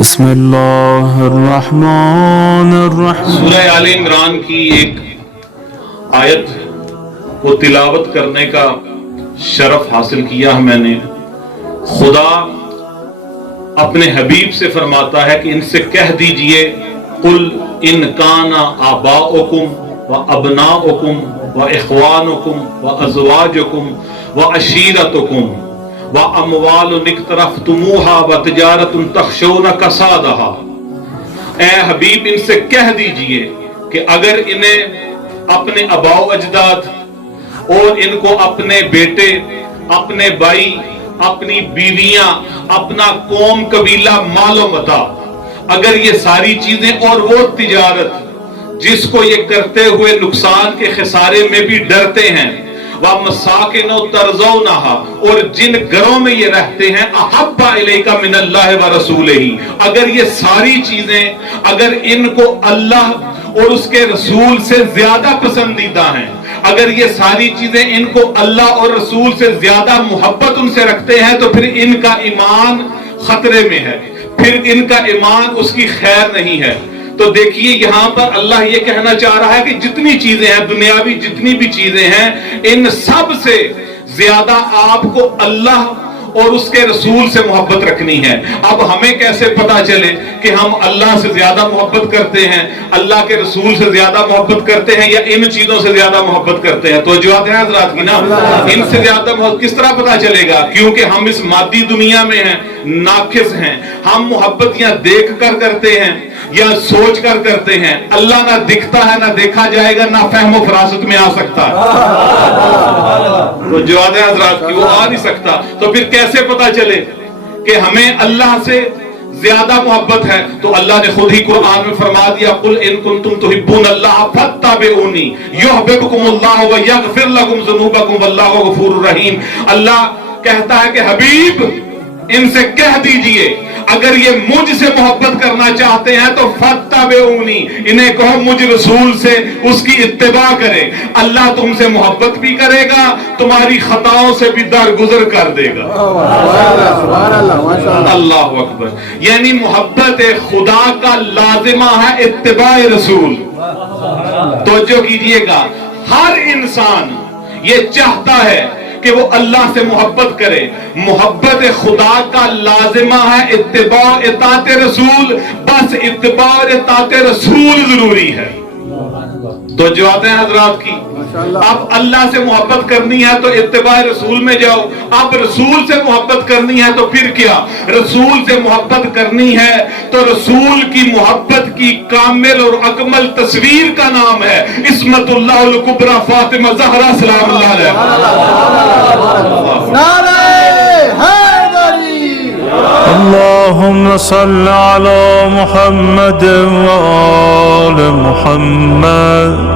بسم اللہ الرحمن الرحیم۔ سورہ آل عمران کی ایک آیت کو تلاوت کرنے کا شرف حاصل کیا ہے میں نے۔ خدا اپنے حبیب سے فرماتا ہے کہ ان سے کہہ دیجئے قل ان کان آباؤکم و ابناؤکم و اخوانکم و ازواجکم و عشیرتکم وَأَمْوَالٌ اقْتَرَفْتُمُوهَا وَتِجَارَةٌ تَخْشَوْنَ كَسَادَهَا۔ اے حبیب ان سے کہہ دیجئے کہ اگر انہیں اپنے آباء و اجداد اور ان کو اپنے بیٹے، اپنے بھائی، اپنی بیویاں، اپنا قوم قبیلہ، مال و متاع، اگر یہ ساری چیزیں اور وہ تجارت جس کو یہ کرتے ہوئے نقصان کے خسارے میں بھی ڈرتے ہیں، وَمَسَاكِنُ تَرْضَوْنَهَا، اور جن گھروں میں یہ رہتے ہیں، أَحَبَّ إِلَيْكَ مِنَ اللَّهِ وَرَسُولِهِ، اگر یہ ساری چیزیں اگر ان کو اللہ اور اس کے رسول سے زیادہ پسندیدہ ہیں، اگر یہ ساری چیزیں ان کو اللہ اور رسول سے زیادہ محبت ان سے رکھتے ہیں، تو پھر ان کا ایمان خطرے میں ہے، پھر ان کا ایمان اس کی خیر نہیں ہے۔ تو دیکھیے یہاں پر اللہ یہ کہنا چاہ رہا ہے کہ جتنی چیزیں ہیں دنیاوی، جتنی بھی چیزیں ہیں، ان سب سے زیادہ آپ کو اللہ اور اس کے رسول سے محبت رکھنی ہے۔ اب ہمیں کیسے پتا چلے کہ ہم اللہ سے زیادہ محبت کرتے ہیں، اللہ کے رسول سے زیادہ محبت کرتے ہیں، یا ان چیزوں سے زیادہ محبت کرتے ہیں؟ تو جو آتے ہیں حضرات کی نا، ان سے زیادہ محبت کس طرح پتا چلے گا؟ کیونکہ ہم اس مادی دنیا میں ہیں، ناقص ہیں، ہم محبت یا دیکھ کر کرتے ہیں یا سوچ کر کرتے ہیں۔ اللہ نہ دکھتا ہے، نہ دیکھا جائے گا، نہ فہم و فراست میں آ سکتا تو جو آتے ہیں حضرات کی وہ آ نہیں سکتا۔ تو پھر کیسے پتا چلے کہ ہمیں اللہ سے زیادہ محبت ہے؟ تو اللہ نے خود ہی قرآن میں فرما دیا قل ان کنتم تحبون اللہ فاتبعونی یحببکم اللہ ویغفر لکم ذنوبکم واللہ غفور رحیم۔ اللہ کہتا ہے کہ حبیب ان سے کہہ دیجئے اگر یہ مجھ سے محبت کرنا چاہتے ہیں تو فاتبعونی، انہیں کہو مجھ رسول سے اس کی اتباع کرے، اللہ تم سے محبت بھی کرے گا، تمہاری خطاؤں سے بھی درگزر کر دے گا۔ اللہ اکبر۔ یعنی محبت خدا کا لازمہ ہے اتباع رسول۔ توجہ کیجئے گا، ہر انسان یہ چاہتا ہے کہ وہ اللہ سے محبت کرے۔ محبت خدا کا لازمہ ہے اتباع اطاعت رسول، بس اتباع اطاعت رسول ضروری ہے۔ تو جو آتے ہیں حضرات کی، اب اللہ سے محبت کرنی ہے تو اتباع رسول میں جاؤ، اب رسول سے محبت کرنی ہے تو پھر کیا؟ رسول سے محبت کرنی ہے تو رسول کی محبت کی کامل اور اکمل تصویر کا نام ہے عصمت اللہ الکبریٰ فاطمہ زہرا سلام اللہ علیہ۔ اللہم صل علی محمد و آل محمد۔